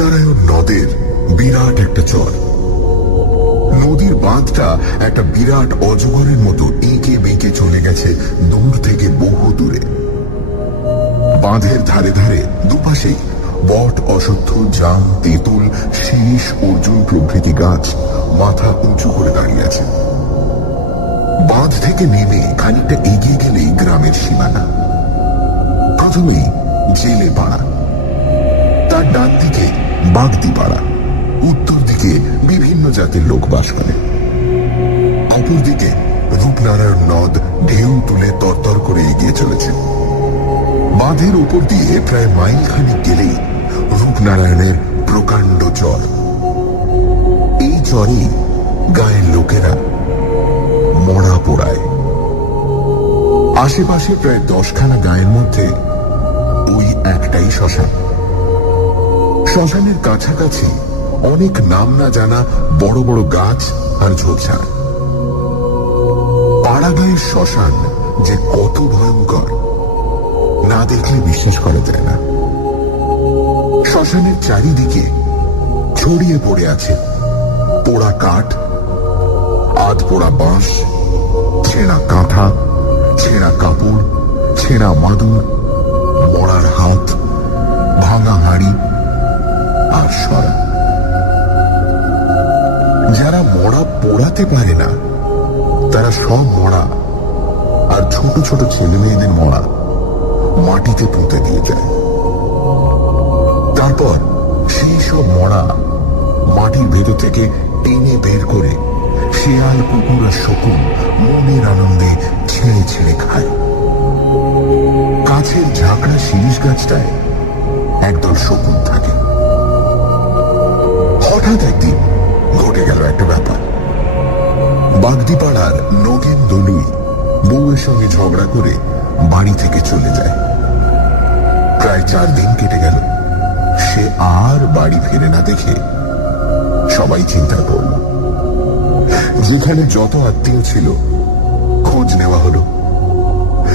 রূপনারায়ণ নদের বিরাট একটা চর। নদীর বাঁধটা একটা বিরাট অজগরের মতো এঁকে বেঁকে চলে গেছে দূর থেকে বহু দূরে। বাঁধের ধারে ধারে দুপাশেই বট, অশ্বত্থ, জাম, তেঁতুল, শীষ, অর্জুন প্রভৃতি গাছ মাথা উঁচু করে দাঁড়িয়ে আছে। বাঁধ থেকে নেমে খানিকটা এগিয়ে গেলেই গ্রামের সীমানা। প্রথমেই জেলে পাড়া, তার ডান দিকে বাগদি পাড়া, উত্তর দিকে বিভিন্ন জাতের লোক বাস করে। অপরদিকে রূপনারায়ণ নদ ঢেউ তুলে তরতর করে এগিয়ে চলেছে। বাঁধের উপর দিয়ে প্রায় মাইল খানিক গেলেই রূপনারায়ণের প্রকাণ্ড চর। এই চরে গায়ের লোকেরা মরা পোড়ায়। আশেপাশে প্রায় 10খানা গায়ের মধ্যে ওই একটাই শ্মশান। শ্মশানের কাছাকাছি অনেক নাম না জানা বড় বড় গাছ আর ঝোপঝাড়। পাড়া গায়ের শ্মশান যে কত ভয়ঙ্কর না দেখলে বিশ্বাস করা যায় না। শ্মশানের চারিদিকে ছড়িয়ে পড়ে আছে পোড়া কাঠ, আধ পোড়া বাঁশ, ছেঁড়া কাঁথা, ছেঁড়া কাপড়, ছেঁড়া মাদুর, মরার হাত, ভাঙা হাড়ি আর সরা। যারা মরা পোড়াতে পারে না তারা সব মরা আর ছোট ছোট ছেলে মেয়েদের মরা মাটিতে পুঁতে দিয়ে যায়। তারপর সেই সব মরা মাটির ভেতর থেকে টেনে বের করে শেয়াল, কুকুর আর শকুন মনের আনন্দে ছেড়ে ছেড়ে খায়। কাছের ঝাঁকড়া শিরিষ গাছটায় একদল শকুন থাকে। হঠাৎ একদিন ঘটে গেল একটা ব্যাপার। বাগদিপাড়ার নগেন দলুই বউয়ের সঙ্গে ঝগড়া করে বাড়ি থেকে চলে যায়। প্রায় 4 দিন কেটে গেল, সে আর বাড়ি ফিরে না দেখে সবাই চিন্তা করল। যেখানে যত আত্মীয় ছিল খোঁজ নেওয়া হলো,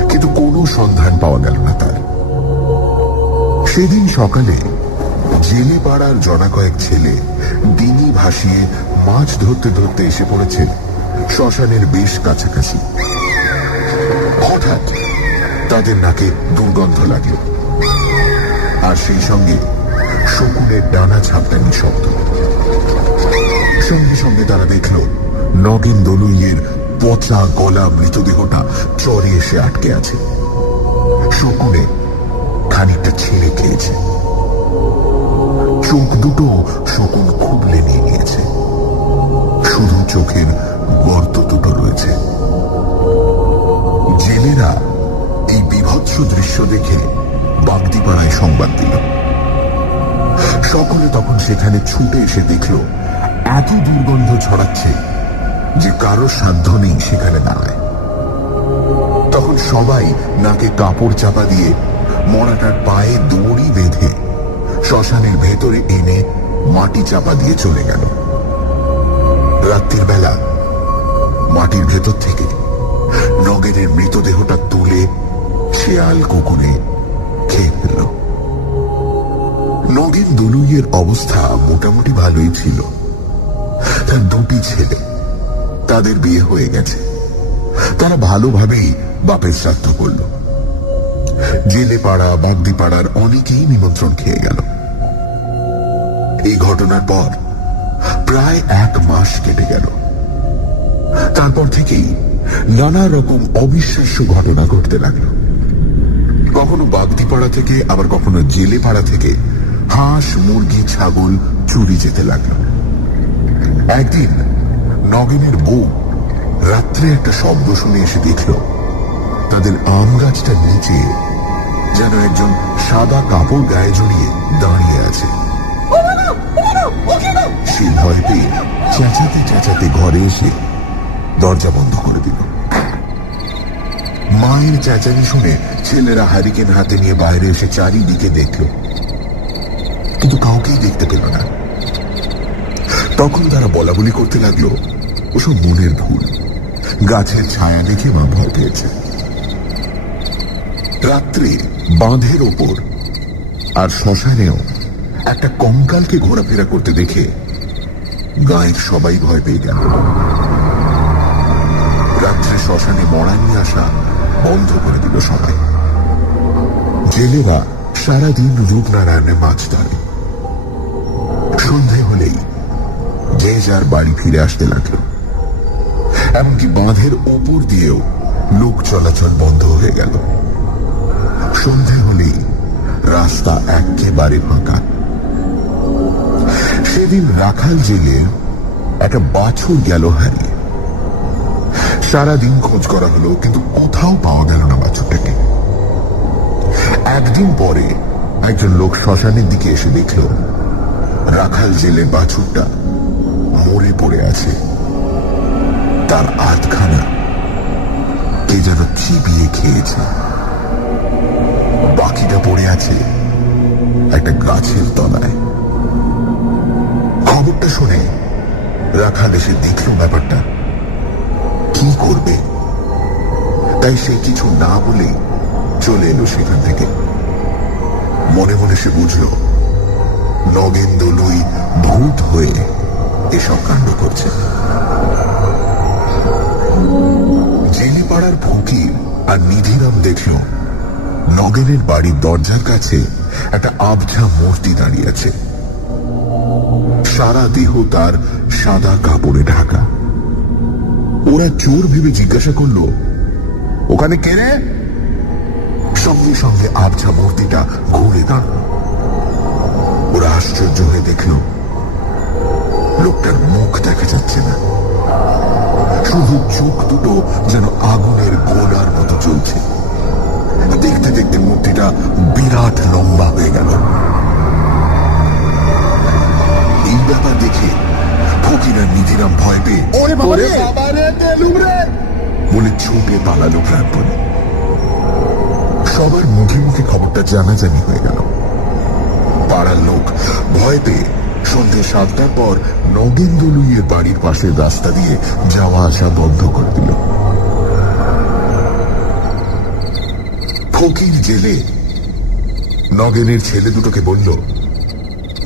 কিন্তু কোনো সন্ধান পাওয়া গেল না তার। সেদিন সকালে জেলে পাড়ার জনা কয়েক ছেলে ডিঙি ভাসিয়ে মাছ ধরতে ধরতে এসে পড়েছে শ্মশানের বেশ কাছাকাছি। হঠাৎ তাদের নাকে দুর্গন্ধ লাগলো, আর সেই সঙ্গে শকুনের ডানা ঝাপটানি শব্দ। সঙ্গে সঙ্গে তারা দেখল নগেন দলুইয়ের পচা গলা মৃতদেহটা চরে এসে আটকে আছে। শকুনে খানিকটা ছিঁড়ে খেয়েছে। চোখ দুটো শকুন খুবলে নিয়ে নিয়েছে, শুধু চোখের গর্ত দুটো রয়েছে। জেলেরা এই বীভৎস দৃশ্য দেখে বাগদিপাড়ায় সংবাদ দিল। সকলে তখন সেখানে ছুটে এসে দেখল এত দুর্গন্ধ ছড়াচ্ছে যে কারো সাধ্য নেই সেখানে দাঁড়ায়। তখন সবাই নাকে কাপড় চাপা দিয়ে মরাটার পায়ে দড়ি বেঁধে শ্মশানের ভেতরে এনে মাটি চাপা দিয়ে চলে গেল। রাত্রির বেলা মাটির ভেতর থেকে নগেনের মৃতদেহটা তুলে শেয়াল, কুকুরে খেয়ে ফেলল। নগেন দলুইয়ের অবস্থা মোটামুটি ভালোই ছিল। তার 2টি ছেলে, তাদের বিয়ে হয়ে গেছে। তারা ভালোভাবেই বাপের শ্রাদ্ধ করল। জেলে পাড়া, বাগদি পাড়ার অনেকেই নিমন্ত্রণ খেয়ে গেল। এই ঘটনার পর প্রায় 1 মাস কেটে গেল। তারপর থেকেই নানা রকম অবিশ্বাস্য ঘটনা ঘটতে লাগলো। কখনো বাগদিপাড়া থেকে, আবার কখনো জেলে পাড়া থেকে হাঁস, মুরগি, ছাগল চুরি যেতে লাগলো। একদিন নগেনের বউ রাত্রে একটা শব্দ শুনে এসে দেখল তাদের আম গাছটার নিচে যেন একজন সাদা কাপড় গায়ে জড়িয়ে দাঁড়িয়ে আছে। সে ভয় পেয়ে চেঁচাতে চেঁচাতে ঘরে এসে দরজা বন্ধ করে দিল। মায়ের চেঁচানি শুনে ছেলেরা হারিকেন হাতে নিয়ে বাইরে এসে চারিদিকে দেখল, কিন্তু কাউকেই দেখতে পেল না। তখন তারা বলাবলি করতে লাগলো ওসব মনের ভুল, গাছের ছায়া দেখে মা ভয় পেয়েছে। রাত্রে বাঁধের ওপর আর শ্মশানেও একটা কঙ্কালকে ঘোরাফেরা করতে দেখে গায়ের সবাই ভয় পেয়ে গেল। রাত্রে শ্মশানে মরা নিয়ে আসা বন্ধ করে দিল সবাই। জেলেরা সারাদিন রূপনারায়ণে মাছ ধরে। সন্ধে হলেই যে যার বাড়ি ফিরে আসতে লাগলো। এমনকি বাঁধের ওপর দিয়েও লোক চলাচল বন্ধ হয়ে গেল। সন্ধে হলেই রাস্তা একেবারে ফাঁকা। সেদিন রাখাল জেলের একটা বাছুর গেল হারিয়ে। সারাদিন খোঁজ করা হলো, কিন্তু কোথাও পাওয়া গেল না বাছুরটাকে। একদিন পরে একজন লোক শ্মশানের দিকে এসে দেখল রাখাল জেলের বাছুরটা মরে পড়ে আছে। তার আধখানা কে যেন চিবিয়ে খেয়েছে। বাকিটা পড়ে আছে একটা গাছের তলায়। খবরটা শুনে রাখাল এসে দেখল ব্যাপারটা। কি করবে, তাই সে কিছু না বলে চলে এলো সেখান থেকে। মনে মনে সে বুঝল নগেন দলুই ভূত হয়ে এসব কাণ্ড করছে। জেলিপাড়ার ফকির আর নিধিরাম দেখল নগেনের বাড়ির দরজার কাছে একটা আবঝা মূর্তি দাঁড়িয়ে আছে। সারা দেহ তার সাদা কাপড়ে ঢাকা। ওরা চোর ভেবে জিজ্ঞাসা করলো, ওখানে কে রে? সঙ্গে সঙ্গে আবছা মূর্তিটা ঘুরে দাঁড়ালো। ওরা আশ্চর্য হয়ে দেখল লোকটার মুখ দেখা যাচ্ছে না, শুধু চোখ দুটো যেন আগুনের গোলার মতো চলছে। দেখতে দেখতে মূর্তিটা বিরাট লম্বা হয়ে গেল। এই ব্যাপার দেখে ফকির আর নিধিরাম ভয় পেয়ে বলে ছুটে পালালো প্রাণপণে। সবার মুখে মুখে খবরটা জানাজানি হয়ে গেল। পাড়ার লোক ভয় পেয়ে সন্ধ্যে 7টার পর নগেন দলুইয়ের বাড়ির পাশের রাস্তা দিয়ে যাওয়া আসা বন্ধ করে দিল। ফকির জেলে নগেনের ছেলে দুটোকে বলল,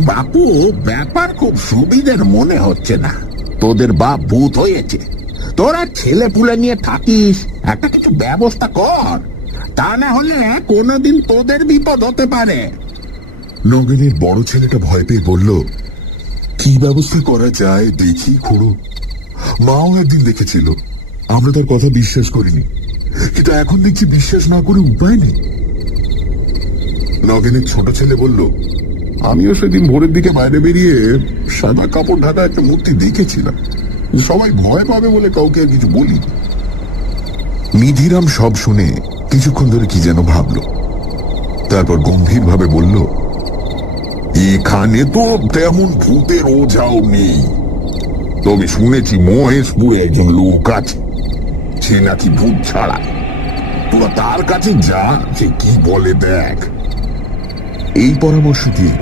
বাপু, ব্যাপার খুব সুবিধের মনে হচ্ছে না। তোদের বাপ ভূত হয়েছে, তোরা ছেলে পুলে নিয়ে থাকিস, একটা কিছু ব্যবস্থা কর, তা না হলে কোনোদিন তোদের বিপদ হতে পারে। নগেনের বড় ছেলেটা ভয় পেয়ে বলল, কি ব্যবস্থা করা যায় দেখি খুড়ো। মাও একদিন দেখেছিল, আমরা তার কথা বিশ্বাস করিনি, কিন্তু এখন দেখছি বিশ্বাস না করে উপায় নেই। নগেনের ছোট ছেলে বলল, আমিও সেদিন ভোরের দিকে বাইরে বেরিয়ে সাদা কাপড় ঢাকা একটা মূর্তি দেখেছিলাম, সবাই ভয় পাবে বলে কাউকে আর কিছু বলি। নিধিরাম সব শুনে কিছুক্ষণ ধরে কি যেন ভাবল, তারপর গম্ভীর ভাবে বলল, এখানে তো তেমন ভূতের ওঝাও নেই, তবে শুনেছি মহেশপুরে একজন লোক আছে, সে নাকি ভূত ছাড়ায়। তোরা তার কাছে যা, সে কি বলে দেখ। এই পরামর্শ দিয়ে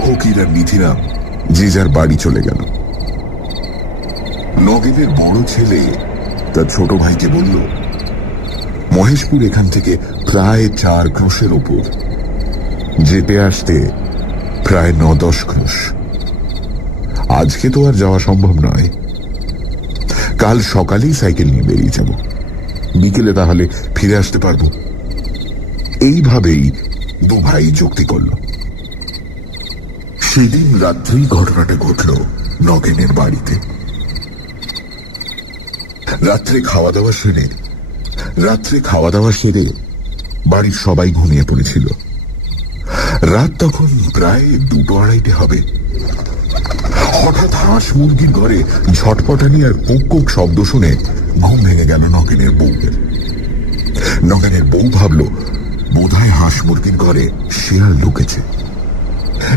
ফকির আর নিধিরাম যে যার বাড়ি চলে গেল। নগেনের বড় ছেলে তার ছোট ভাইকে বলল, মহেশপুর এখান থেকে প্রায় 4 ক্রোশের ওপর, যেতে আসতে প্রায় 9-10 ক্রোশ। আজকে তো আর যাওয়া সম্ভব নয়, কাল সকালেই সাইকেল নিয়ে বেরিয়ে যাব, বিকেলে তাহলে ফিরে আসতে পারবো। এইভাবেই দু ভাই যুক্তি করল। সেদিন রাত্রি ঘটনাটা ঘটল নগেনের বাড়িতে। রাত্রে খাওয়া দাওয়া সেরে বাড়ির সবাই ঘুমিয়ে পড়েছিল। রাত তখন প্রায় 2-2:30 হবে। হঠাৎ হাঁস মুরগির ঘরে ঝটপটানি আর কোক কোক শব্দ শুনে ঘুম ভেঙে গেল নগেনের বউয়ের। নগেনের বউ ভাবল বোধহয় হাঁস মুরগির ঘরে শিয়াল ঢুকেছে।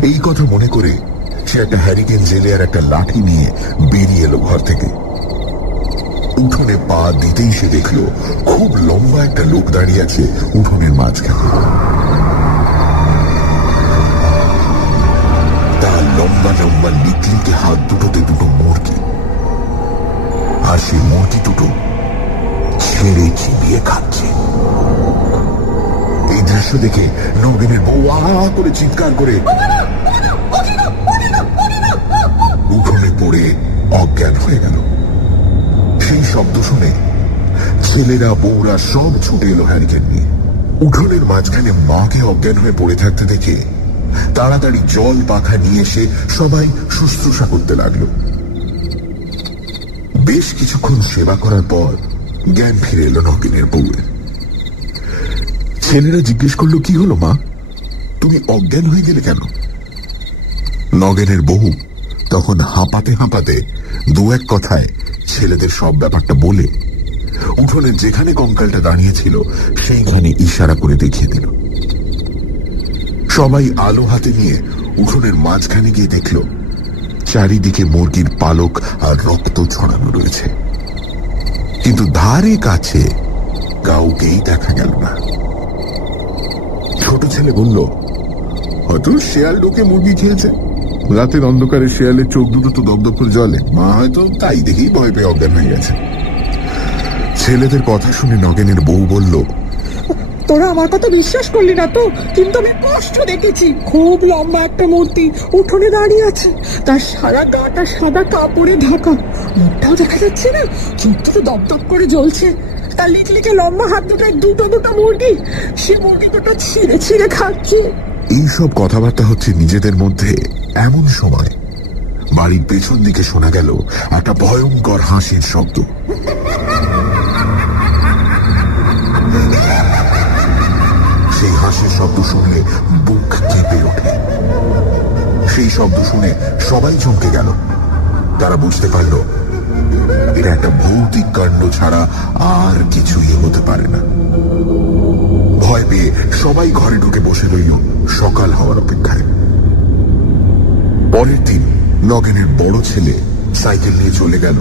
এই কথা মনে করে সে একটা হ্যারিকেন জেলে আর একটা লাঠি নিয়ে বেরিয়ে এলো ঘর থেকে। উঠোনে পা দিতেই সে দেখল খুব লম্বা একটা লোক দাঁড়িয়ে আছে উঠোনের মাঝখানে। তার লম্বা লম্বা লিকলিকে হাত দুটোতে দুটো মুরগি, আর সেই মুরগি দুটো ছেড়ে চিবিয়ে খাচ্ছে। এই দৃশ্য দেখে নগেনের বউ আ করে চিৎকার করে অজ্ঞান হয়ে গেল। সেই শব্দ শুনে ছেলেরা বউরা সব ছুটে এলো হ্যারিকেন নিয়ে। উঠোনের মাঝখানে মাকে অজ্ঞান হয়ে পড়ে থাকতে দেখে তাড়াতাড়ি জল পাখা নিয়ে এসে সবাই শুশ্রূষা করতে লাগলো। বেশ কিছুক্ষণ সেবা করার পর জ্ঞান ফিরে এলো নগেনের বউয়ের। ছেলেরা জিজ্ঞেস করলো, কি হলো মা, তুমি অজ্ঞান হয়ে গেলে কেন? নগেনের বউ তখন হাঁপাতে হাঁপাতে দু এক কথায় ছেলেদের সব ব্যাপারটা বলে উঠোনের যেখানে কঙ্কালটা দাঁড়িয়েছিল সেইখানে ইশারা করে দেখিয়ে দিল। সবাই আলো হাতে নিয়ে উঠোনের মাঝখানে গিয়ে দেখল চারিদিকে মুরগির পালক আর রক্ত ছড়ানো রয়েছে, কিন্তু ধারে কাছে কাউকেই দেখা গেল না। ছোট ছেলে বলল, হয়তো শেয়াল ঢুকে মুরগি খেয়েছে। রাতের অন্ধকারে শেয়ালের চোখ দুটো তো দপদপ করে জ্বলে, মা হয়তো তাই দেখেই ভয় পেয়ে অজ্ঞান হয়ে গেছে। ছেলেদের কথা শুনে নগেনের বউ বলল, তোরা আমার কথা বিশ্বাস করলি না তো, কিন্তু আমি স্পষ্ট দেখেছি খুব লম্বা একটা মূর্তি উঠোনে দাঁড়িয়ে আছে। তার সারা গাটা সাদা কাপড়ে ঢাকা, মুখটাও দেখা যাচ্ছে না, চোখ দুটো দপদপ করে জ্বলছে। তার লিকলিকে লম্বা হাত দুটায় দুটো দুটো মুরগি, সে মুরগি দুটো ছিঁড়ে ছিঁড়ে খাচ্ছে। এইসব কথাবার্তা হচ্ছে নিজেদের মধ্যে এমন সময় বাড়ির পেছন দিকে শোনা গেল একটা ভয়ঙ্কর হাসির শব্দ। সেই হাসির শব্দ শুনলে বুক কেঁপে ওঠে। সেই শব্দ শুনে সবাই চমকে গেল। তারা বুঝতে পারল এটা একটা ভৌতিক কাণ্ড ছাড়া আর কিছুই হতে পারে না। ভয় পেয়ে সবাই ঘরে ঢুকে বসে রইল সকাল হওয়ার অপেক্ষায়। পরের দিন নগেনের বড় ছেলে সাইকেল নিয়ে চলে গেল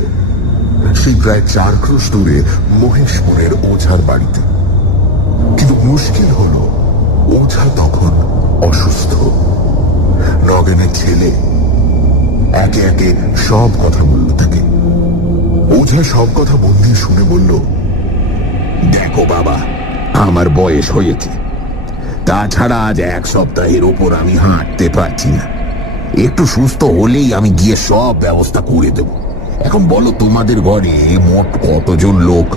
সেই প্রায় 4 ক্রোশ দূরে মহেশপুরের ওঝার বাড়িতে। কিন্তু মুশকিল হলো ওঝা তখন অসুস্থ। নগেনের ছেলে একে একে সব কথা বলল তাকে। ওঝা সব কথা মন দিয়ে শুনে বলল, দেখো বাবা, আমার বয়স হয়েছে, তাছাড়া আজ 1 সপ্তাহের ওপর আমি হাঁটতে পারছি না। একটু সুস্থ হলেই আমি গিয়ে সব ব্যবস্থা করে দেব। এখন বলো তোমাদের ঘরে মোট কতজন লোক?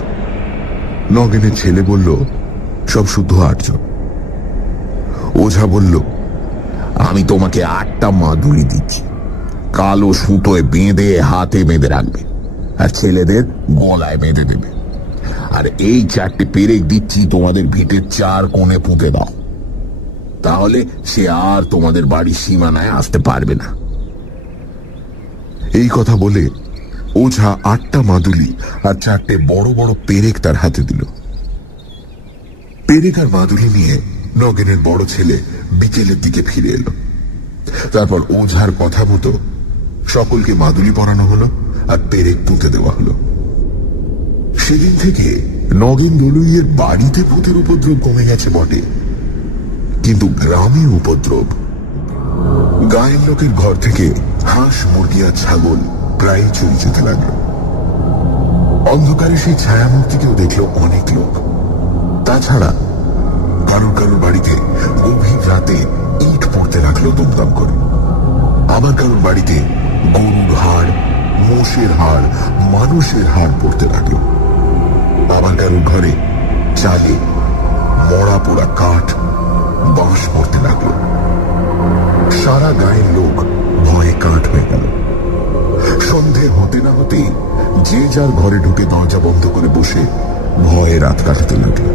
নগেনের ছেলে বলল, সব শুদ্ধ 8 জন। ওঝা বলল, আমি তোমাকে 8টা মাদুলি দিচ্ছি, কালো সুতোয় বেঁধে হাতে বেঁধে রাখবে আর ছেলেদের গলায় বেঁধে দেবে। আর এই 4টে পেরেক দিচ্ছি, তোমাদের ভিটের 4 কোণে পুঁতে দাও, তাহলে সে আর তোমাদের বাড়ির সীমানায় আসতে পারবে না। এই কথা বলে ওঝা 8টা মাদুলি আর 4টে বড় বড় পেরেক তার হাতে দিল। পেরেক আর মাদুলি নিয়ে নগেনের বড় ছেলে বিকেলের দিকে ফিরে এলো। তারপর ওঝার কথা মতো সকলকে মাদুলি পরানো হলো আর পেরেক পুঁতে দেওয়া হলো। সেদিন থেকে নগেন দলুইয়ের বাড়িতে ভূতের উপদ্রব কমে গেছে বটে, কিন্তু গ্রামে উপদ্রব। গায়ের লোকের ঘর থেকে হাঁস, মুরগি আর ছাগল প্রায় চলে যেতে লাগলো। অন্ধকারে সেই ছায়ামূর্তিকেও দেখলো অনেক লোক। তাছাড়া কারুর কারুর বাড়িতে গভীর রাতে ইট পড়তে লাগলো দুমদাম করে। আবার কারুর বাড়িতে গরুর হাড়, মোষের হাড়, মানুষের হাড় পড়তে লাগলো। আবার কারুর ঘরে চালে মরা পোড়া কাঠ, বাঁশ পড়তে লাগলো। সারা গায়ের লোক ভয়ে কাঠ হয়ে গেল। সন্ধে হতে না হতেই যে যার ঘরে ঢুকে দরজা বন্ধ করে বসে ভয়ে রাত কাটাতে লাগলো।